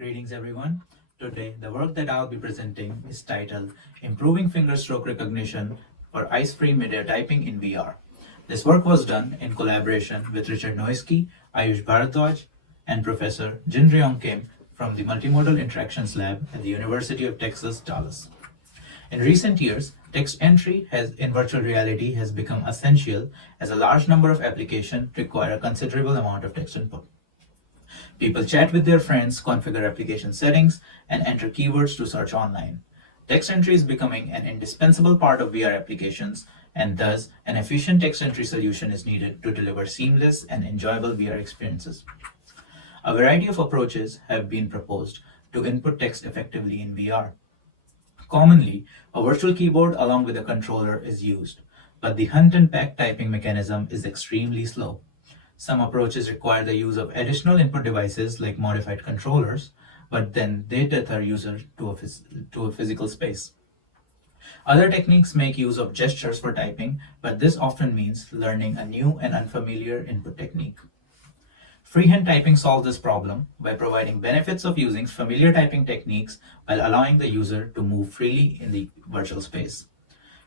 Greetings everyone. Today, the work that I'll be presenting is titled Improving Finger Stroke Recognition for Ice-Free Midair Typing in VR. This work was done in collaboration with Richard Noeske, Ayush Bhardwaj, and Professor Ryong from the Multimodal Interactions Lab at the University of Texas, Dallas. In recent years, text entry in virtual reality has become essential as a large number of applications require a considerable amount of text input. People chat with their friends, configure application settings, and enter keywords to search online. Text entry is becoming an indispensable part of VR applications, and thus an efficient text entry solution is needed to deliver seamless and enjoyable VR experiences. A variety of approaches have been proposed to input text effectively in VR. Commonly, a virtual keyboard along with a controller is used, but the hunt and peck typing mechanism is extremely slow. Some approaches require the use of additional input devices like modified controllers, but then they tether user to a physical space. Other techniques make use of gestures for typing, but this often means learning a new and unfamiliar input technique. Freehand typing solves this problem by providing benefits of using familiar typing techniques while allowing the user to move freely in the virtual space.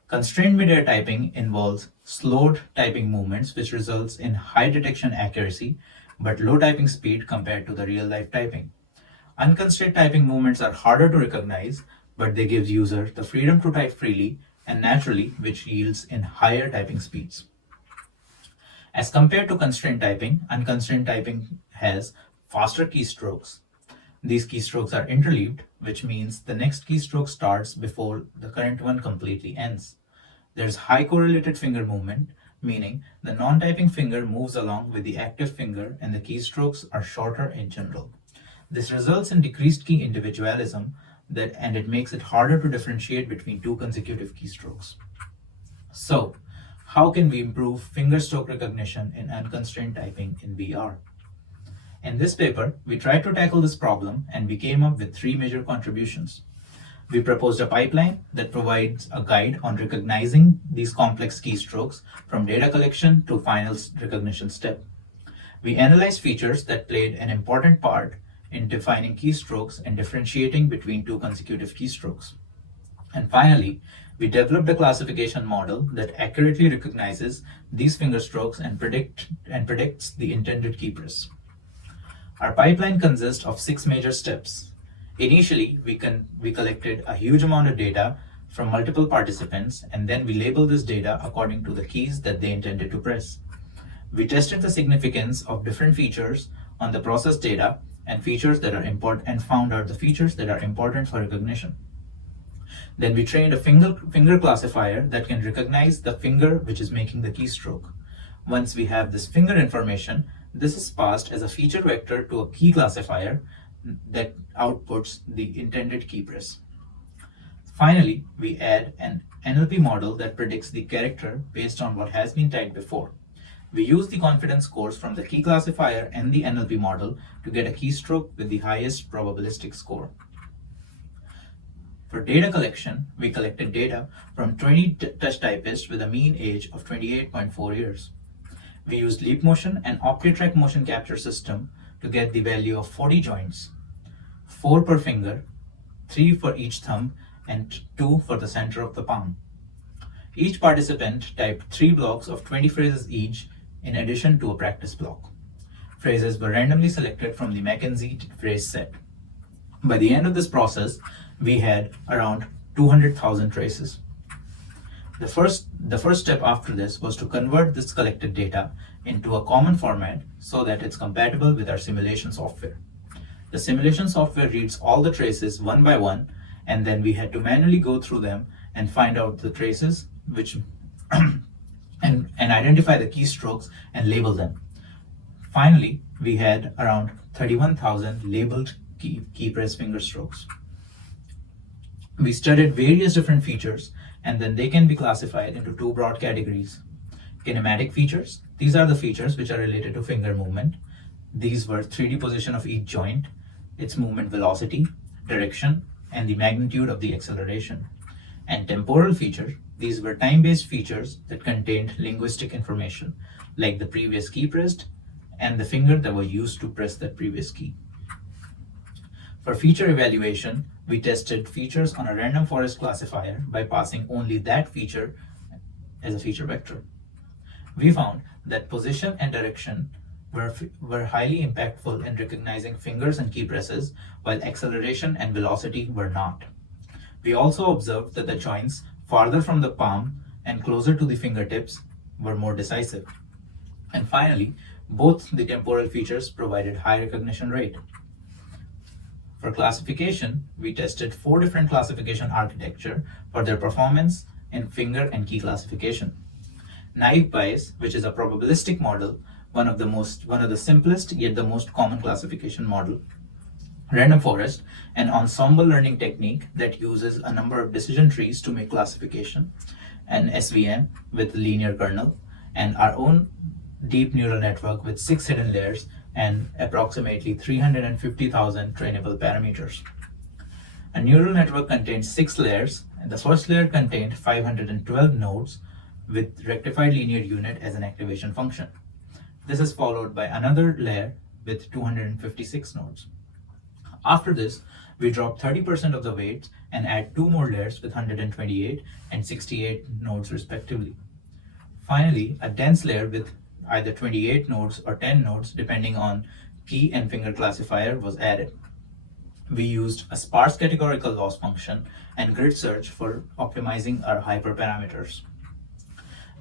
Constrained midair typing involves slowed typing movements, which results in high detection accuracy but low typing speed compared to the real-life typing. Unconstrained typing movements are harder to recognize, but they give users the freedom to type freely and naturally, which yields in higher typing speeds. As compared to constrained typing, unconstrained typing has faster keystrokes. These keystrokes are interleaved, which means the next keystroke starts before the current one completely ends. There's high correlated finger movement, meaning the non-typing finger moves along with the active finger and the keystrokes are shorter in general. This results in decreased key individualism and it makes it harder to differentiate between two consecutive keystrokes. So, how can we improve finger stroke recognition in unconstrained typing in VR? In this paper, we tried to tackle this problem and we came up with three major contributions. We proposed a pipeline that provides a guide on recognizing these complex keystrokes from data collection to final recognition step. We analyzed features that played an important part in defining keystrokes and differentiating between two consecutive keystrokes. And finally, we developed a classification model that accurately recognizes these finger strokes and predicts the intended key press. Our pipeline consists of 6 major steps. Initially, we collected a huge amount of data from multiple participants, and then we labeled this data according to the keys that they intended to press. We tested the significance of different features on the processed data and features that are important and found out the features that are important for recognition. Then we trained a finger classifier that can recognize the finger which is making the keystroke. Once we have this finger information, this is passed as a feature vector to a key classifier that outputs the intended key press. Finally, we add an NLP model that predicts the character based on what has been typed before. We use the confidence scores from the key classifier and the NLP model to get a keystroke with the highest probabilistic score. For data collection, we collected data from 20 touch typists with a mean age of 28.4 years. We used leap motion and OptiTrack motion capture system to get the value of 40 joints, 4 per finger, 3 for each thumb, and 2 for the center of the palm. Each participant typed 3 blocks of 20 phrases each in addition to a practice block. Phrases were randomly selected from the McKinsey phrase set. By the end of this process, we had around 200,000 traces. The first step after this was to convert this collected data into a common format so that it's compatible with our simulation software. The simulation software reads all the traces one by one, and then we had to manually go through them and find out the traces which and identify the keystrokes and label them. Finally, we had around 31,000 labeled key press finger strokes. We studied various different features, and then they can be classified into 2 broad categories. Kinematic features, these are the features which are related to finger movement. These were 3D position of each joint, its movement velocity, direction, and the magnitude of the acceleration. And temporal features, these were time-based features that contained linguistic information, like the previous key pressed and the finger that was used to press that previous key. For feature evaluation, we tested features on a random forest classifier by passing only that feature as a feature vector. We found that position and direction were highly impactful in recognizing fingers and key presses, while acceleration and velocity were not. We also observed that the joints farther from the palm and closer to the fingertips were more decisive. And finally, both the temporal features provided high recognition rate. For classification, we tested 4 different classification architecture for their performance in finger and key classification. Naive Bayes, which is a probabilistic model, one of the simplest yet the most common classification model. Random forest, an ensemble learning technique that uses a number of decision trees to make classification, an SVM with linear kernel, and our own deep neural network with 6 hidden layers and approximately 350,000 trainable parameters. A neural network contains 6 layers, and the first layer contained 512 nodes with rectified linear unit as an activation function. This is followed by another layer with 256 nodes. After this, we drop 30% of the weights and add 2 more layers with 128 and 68 nodes respectively. Finally, a dense layer with either 28 nodes or 10 nodes depending on key and finger classifier was added. We used a sparse categorical loss function and grid search for optimizing our hyperparameters.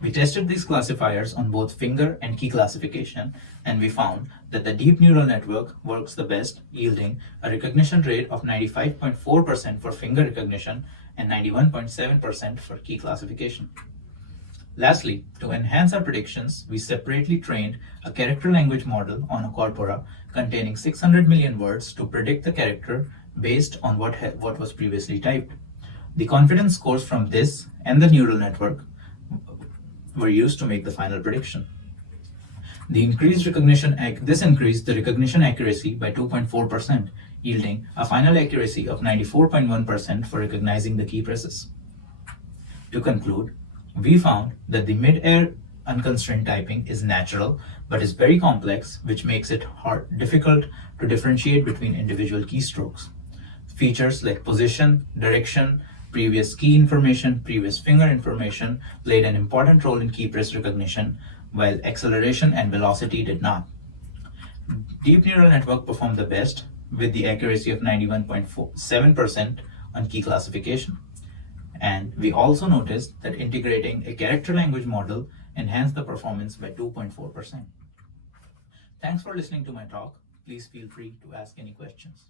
We tested these classifiers on both finger and key classification, and we found that the deep neural network works the best, yielding a recognition rate of 95.4% for finger recognition and 91.7% for key classification. Lastly, to enhance our predictions, we separately trained a character language model on a corpora containing 600 million words to predict the character based on what was previously typed. The confidence scores from this and the neural network were used to make the final prediction. This increased the recognition accuracy by 2.4%, yielding a final accuracy of 94.1% for recognizing the key presses. To conclude, we found that the mid-air unconstrained typing is natural but is very complex, which makes it difficult to differentiate between individual keystrokes. Features like position, direction, previous key information, previous finger information played an important role in key press recognition, while acceleration and velocity did not. Deep neural network performed the best with the accuracy of 91.7% on key classification. And we also noticed that integrating a character language model enhanced the performance by 2.4%. Thanks for listening to my talk. Please feel free to ask any questions.